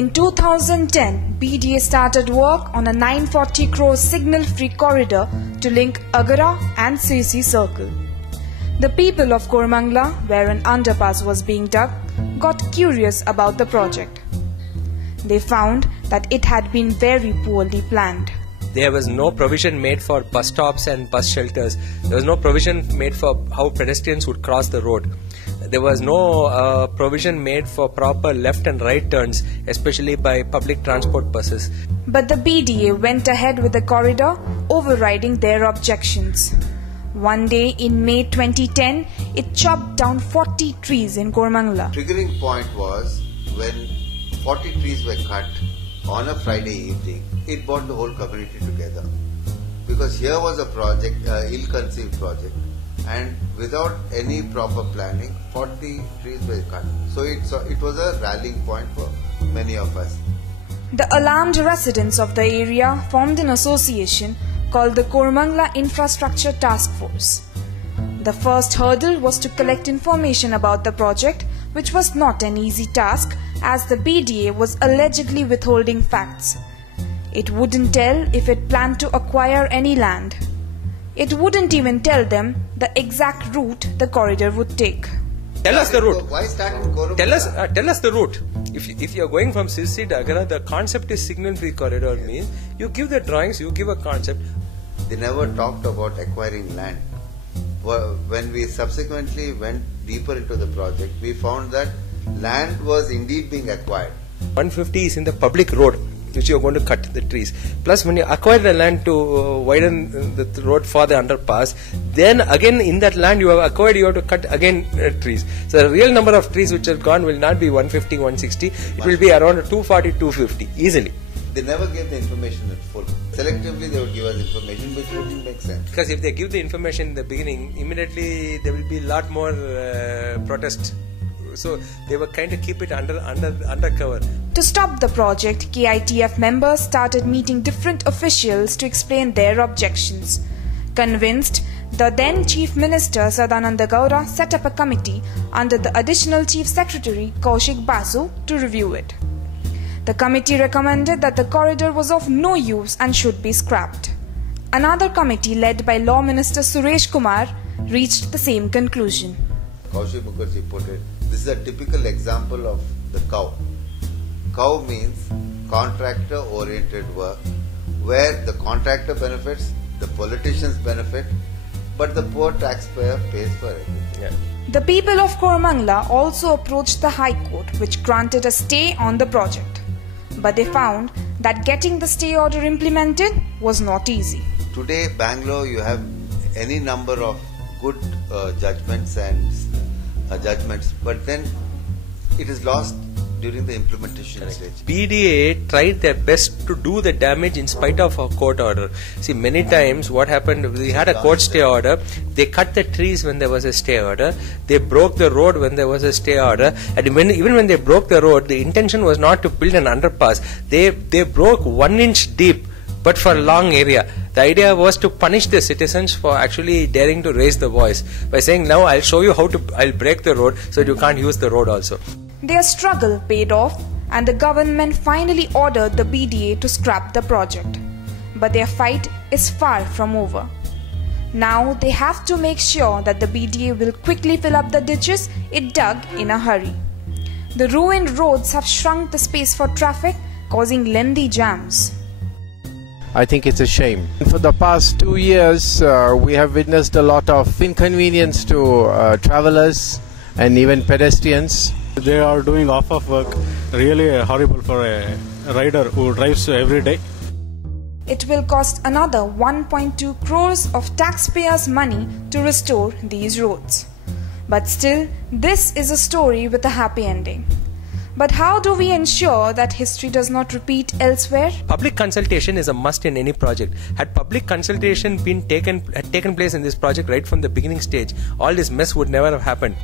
In 2010, BDA started work on a 940 crore signal-free corridor to link Agara and Sirsi circle. The people of Koramangala, where an underpass was being dug, got curious about the project. They found that it had been very poorly planned. There was no provision made for bus stops and bus shelters. There was no provision made for how pedestrians would cross the road. There was no provision made for proper left and right turns, especially by public transport buses. But the BDA went ahead with the corridor, overriding their objections. One day in May 2010, it chopped down 40 trees in Koramangala. The triggering point was when 40 trees were cut on a Friday evening. It brought the whole community together. Because here was a project, ill-conceived project, and without any proper planning, 40 trees were cut. So it was a rallying point for many of us. The alarmed residents of the area formed an association called the Koramangala Infrastructure Task Force. The first hurdle was to collect information about the project, which was not an easy task as the BDA was allegedly withholding facts. It wouldn't tell if it planned to acquire any land. It wouldn't even tell them the exact route the corridor would take. Tell us the route. Why start in Koramangala? Tell us the route. If you are going from Sirsi to Agara, the concept is signal-free corridor. Means you give the drawings, you give a concept. They never talked about acquiring land. When we subsequently went deeper into the project, we found that land was indeed being acquired. 150 is in the public road, which you are going to cut the trees. Plus, when you acquire the land to widen the road for the underpass, then again in that land you have acquired, you have to cut again trees. So the real number of trees which are gone will not be 150, 160. It will be around 240, 250 easily. They never gave the information in full. Selectively they would give us information which wouldn't make sense. Because if they give the information in the beginning, immediately there will be a lot more protest. So they were kind of keep it undercover. To stop the project, KITF members started meeting different officials to explain their objections. Convinced, the then Chief Minister Sadananda Gaura set up a committee under the Additional Chief Secretary Kaushik Basu to review it. The committee recommended that the corridor was of no use and should be scrapped. Another committee led by Law Minister Suresh Kumar reached the same conclusion. Kaushik Mukherjee put it, this is a typical example of the cow. Cow means contractor-oriented work, where the contractor benefits, the politicians benefit, but the poor taxpayer pays for everything. Yeah. The people of Koramangala also approached the High Court, which granted a stay on the project. But they found that getting the stay order implemented was not easy. Today, Bangalore, you have any number of good judgments and but then it is lost during the implementation stage. BDA tried their best to do the damage in spite of a court order. See, many times what happened, we had a court stay order, they cut the trees when there was a stay order, they broke the road when there was a stay order, and even when they broke the road, the intention was not to build an underpass. They broke 1 inch deep, but for a long area. The idea was to punish the citizens for actually daring to raise the voice by saying, now I'll show you I'll break the road so that you can't use the road also. Their struggle paid off and the government finally ordered the BDA to scrap the project. But their fight is far from over. Now they have to make sure that the BDA will quickly fill up the ditches it dug in a hurry. The ruined roads have shrunk the space for traffic, causing lengthy jams. I think it's a shame. For the past 2 years, we have witnessed a lot of inconvenience to travelers and even pedestrians. They are doing half of work, really horrible for a rider who drives every day. It will cost another 1.2 crores of taxpayers' money to restore these roads. But still, this is a story with a happy ending. But how do we ensure that history does not repeat elsewhere? Public consultation is a must in any project. Had public consultation taken place in this project right from the beginning stage, all this mess would never have happened.